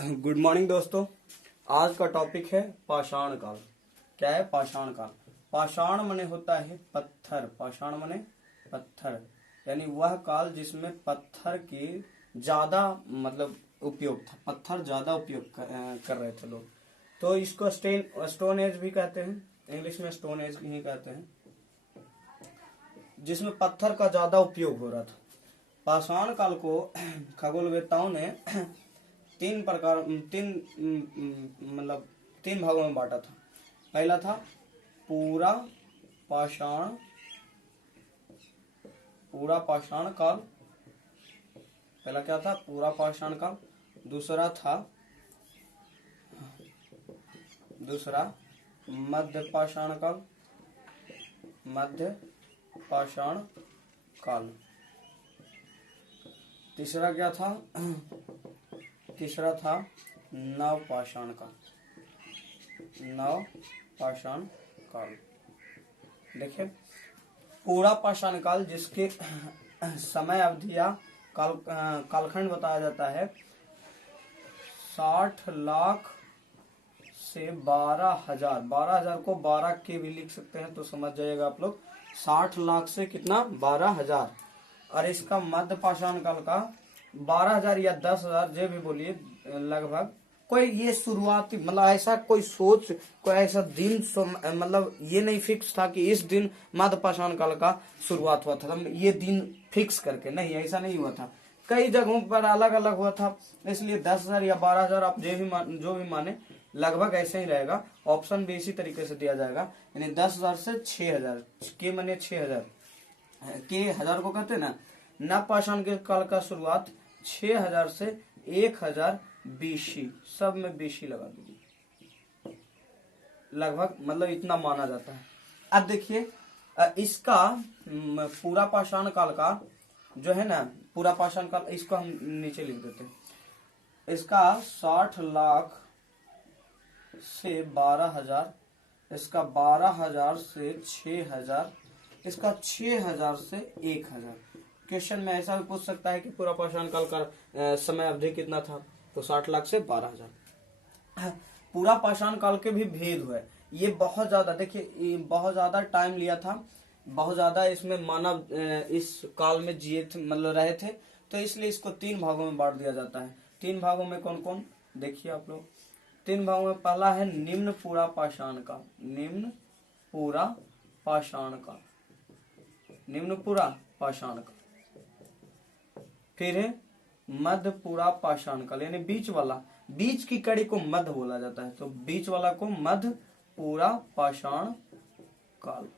Good morning दोस्तों। आज का टॉपिक है पाषाण काल। क्या है पाषाण काल? पाषाण मने होता है पत्थर। पाषाण मने पत्थर, यानी वह काल जिसमें पत्थर के ज्यादा उपयोग था, पत्थर ज्यादा उपयोग कर रहे थे लोग। तो इसको स्टोन एज भी कहते हैं, इंग्लिश में स्टोन एज ही कहते हैं, जिसमें पत्थर का ज्यादा उपयोग हो रहा था। पाषाण काल को खगोलवेत्ताओं ने तीन भागों में बांटा था। पहला था पूरा पाषाण काल। पहला क्या था? पूरा पाषाण काल। दूसरा मध्य पाषाण काल। मध्य पाषाण काल। तीसरा क्या था? तीसरा था नव पाषाण काल। नव पाषाण काल। देखिए, पूरा पाषाण काल जिसके समय अवधि या कालखंड बताया जाता है 60 लाख से 12,000। 12,000 को 12 के भी लिख सकते हैं तो समझ जाइएगा आप लोग। 60 लाख से कितना? 12,000। और इसका मध्य पाषाण काल का 12,000 या 10,000 जो भी बोलिए, लगभग कोई ये शुरुआती ऐसा कोई सोच, कोई ऐसा दिन ये नहीं फिक्स था कि इस दिन मध्य पाषाण काल का शुरुआत हुआ था, ये दिन फिक्स करके नहीं, ऐसा नहीं हुआ था। कई जगहों पर अलग अलग हुआ था, इसलिए 10,000 या 12,000 आप जो भी माने लगभग ऐसे ही रहेगा। ऑप्शन भी इसी तरीके से दिया जाएगा, यानी 10,000 से 6,000 के मने 6,000 के हजार को कहते हैं ना। नव पाषाण के काल का शुरुआत 6,000 से 1,000 BC, सब में BC लगा दीजिए, लगभग इतना माना जाता है। अब देखिए, इसका पूरा पाषाण काल का जो है ना, पूरा पाषाण काल, इसको हम नीचे लिख देते हैं। इसका 60 लाख से 12,000, इसका 12,000 से 6,000, इसका 6,000 से 1,000। क्वेश्चन में ऐसा भी पूछ सकता है कि पूरा पाषाण काल का समय अवधि कितना था, तो 60 लाख से 12,000। पूरा पाषाण काल के भी भेद हुए। ये बहुत ज्यादा, देखिए ये बहुत ज्यादा टाइम लिया था, बहुत ज्यादा इसमें मानव इस काल में जिए थे, रहे थे, तो इसलिए इसको 3 भागों में बांट दिया जाता है। 3 भागों में कौन कौन? देखिए आप लोग, 3 भागों में पहला है निम्न पूरा पाषाण काल। निम्न पूरा पाषाण काल, निम्न पूरा पाषाण काल। फिर है मध्य पूरा पाषाण काल, यानी बीच वाला, बीच की कड़ी को मध्य बोला जाता है, तो बीच वाला को मध्य पूरा पाषाण काल।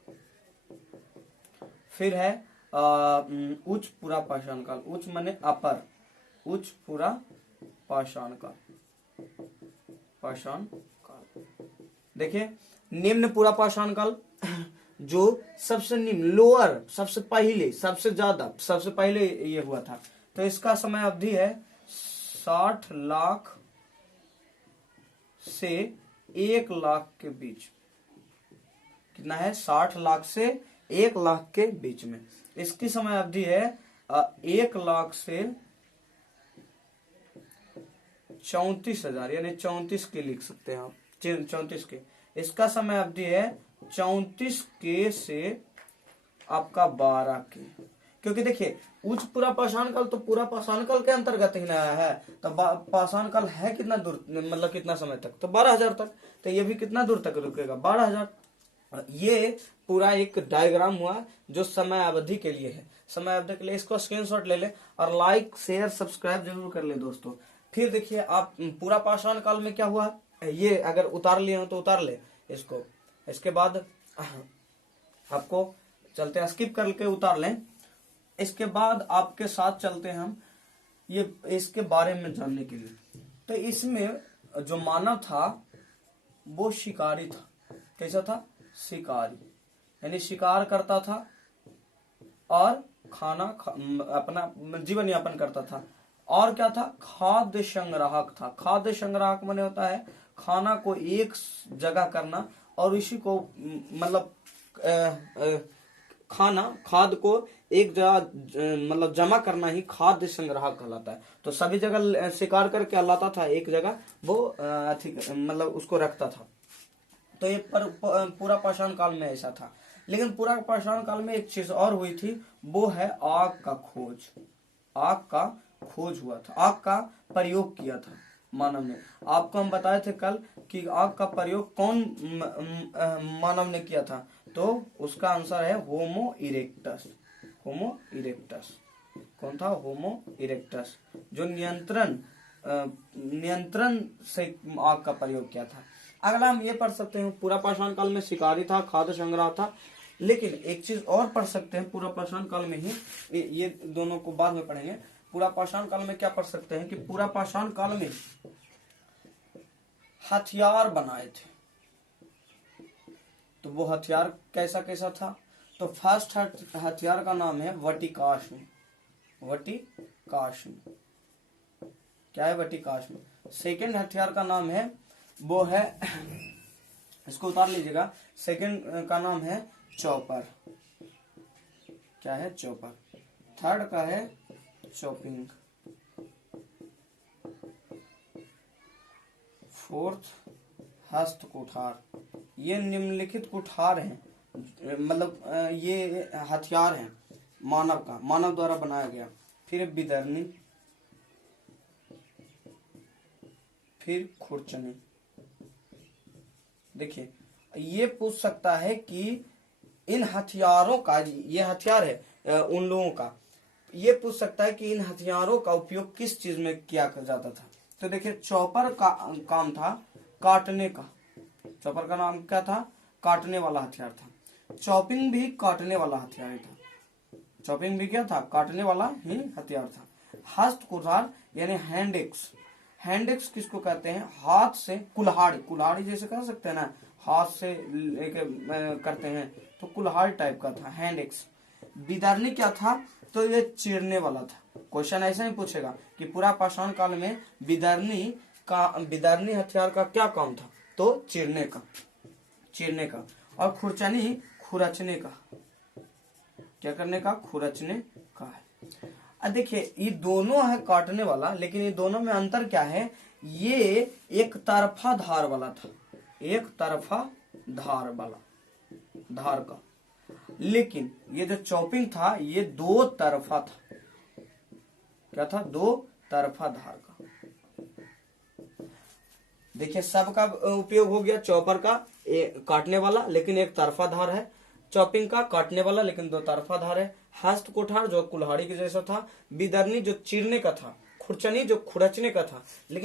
फिर है उच्च पूरा पाषाण काल। उच्च माने अपर, उच्च पूरा पाषाण काल। पाषाण काल। देखिए, निम्न पूरा पाषाण काल जो सबसे निम्न, लोअर, सबसे पहले, सबसे पहले ये हुआ था, तो इसका समय अवधि है 60 लाख से 1,00,000 के बीच। कितना है? 60 लाख से 1,00,000 के बीच में। इसकी समय अवधि है 1,00,000 से 34,000, यानी 34 के लिख सकते हैं आप, 34 के। इसका समय अवधि है 34 के से आपका 12 के। क्योंकि देखिए, उच्च पूरा पाषाण काल तो पूरा पाषाण काल के अंतर्गत ही ना है, तो पाषाण काल है कितना दूर, कितना समय तक? तो 12,000 तक। तो ये भी कितना दूर तक रुकेगा? 12,000। ये पूरा एक डायग्राम हुआ जो समय अवधि के लिए है। समय अवधि के लिए इसको स्क्रीनशॉट ले ले और लाइक शेयर सब्सक्राइब जरूर कर ले दोस्तों। फिर देखिए, आप पूरा पाषाण काल में क्या हुआ, ये अगर उतार लिए हो तो उतार ले इसको। इसके बाद आपको चलते हैं, स्किप करके उतार लें। इसके बाद आपके साथ चलते हैं हम ये इसके बारे में जानने के लिए। तो इसमें जो मानव था वो शिकारी था। कैसा था? शिकारी, यानी शिकार करता था और अपना जीवन यापन करता था। और क्या था? खाद्य संग्राहक था। खाद्य संग्राहक माने होता है खाना को एक जगह करना और इसी को खाना, खाद को एक जगह मतलब जमा करना ही खाद्य संग्रह कहलाता है। तो सभी जगह शिकार करके लाता था, एक जगह वो मतलब उसको रखता था। तो ये पूरा पाषाण काल में ऐसा था। लेकिन पूरा पाषाण काल में एक चीज और हुई थी, वो है आग का खोज। आग का खोज हुआ था, आग का प्रयोग किया था मानव ने। आपको हम बताए थे कल कि आग का प्रयोग कौन मानव ने किया था, तो उसका आंसर है होमो इरेक्टस। होमो इरेक्टस कौन था? होमो इरेक्टस, जो नियंत्रण से आग का प्रयोग किया था। अगला हम ये पढ़ सकते हैं, पूरा पाषाण काल में शिकारी था, खाद्य संग्रह था। लेकिन एक चीज और पढ़ सकते हैं पूरा पाषाण काल में ही, ये दोनों को बाद में पढ़ेंगे। पूरा पाषाण काल में क्या पढ़ सकते हैं कि पूरा पाषाण काल में हथियार बनाए थे। तो वो हथियार कैसा कैसा था? तो फर्स्ट हथियार का नाम है वटिकाश्म। वटिकाश्म क्या है? वटिकाश्म। सेकंड हथियार का नाम है, वो है, इसको उतार लीजिएगा, सेकंड का नाम है चॉपर। क्या है? चॉपर। थर्ड का है चॉपिंग। फोर्थ हस्त कुठार। ये निम्नलिखित कुठार हैं, मतलब ये हथियार हैं मानव का, मानव द्वारा बनाया गया। फिर बिदरनी, फिर खुरचनी। देखिए, ये पूछ सकता है कि इन हथियारों का, ये हथियार है उन लोगों का, ये पूछ सकता है कि इन हथियारों का उपयोग किस चीज में किया जाता था। तो देखिए, चॉपर का काम था काटने का। चॉपर का नाम क्या था? काटने वाला हथियार था। चॉपिंग भी काटने वाला हथियार ही था। चॉपिंग भी क्या था? काटने वाला ही हथियार था। हस्त कुठार यानी हैंड एक्स। हैंड एक्स किसको कहते हैं? हाथ से कुल्हाड़ी, कुल्हाड़ी जैसे कह सकते हैं ना, हाथ से लेके करते हैं, तो कुल्हाड़ी टाइप का था हैंड एक्स। बिदारनी क्या था? तो ये चीरने वाला था। क्वेश्चन ऐसा ही पूछेगा कि पूरा पाषाण काल में बिदारनी हथियार का क्या काम था? तो चीरने का। और खुरचनी खुरचने का। क्या करने का? खुरचने का है। अब देखिए, ये दोनों है काटने वाला, लेकिन ये दोनों में अंतर क्या है? ये एक तरफा धार वाला था, एक तरफा धार वाला, धार का। लेकिन ये जो चॉपिंग था, ये दो तरफा था। क्या था? दो तरफा धार का। देखिए, सबका उपयोग हो गया। चॉपर का काटने वाला, लेकिन एक तरफा धार है। चॉपिंग का काटने वाला, लेकिन दो तरफा धार है। हस्त कुठार जो कुल्हाड़ी के जैसा था। बिदरनी जो चीरने का था। खुरचनी जो खुरचने का था। लेकिन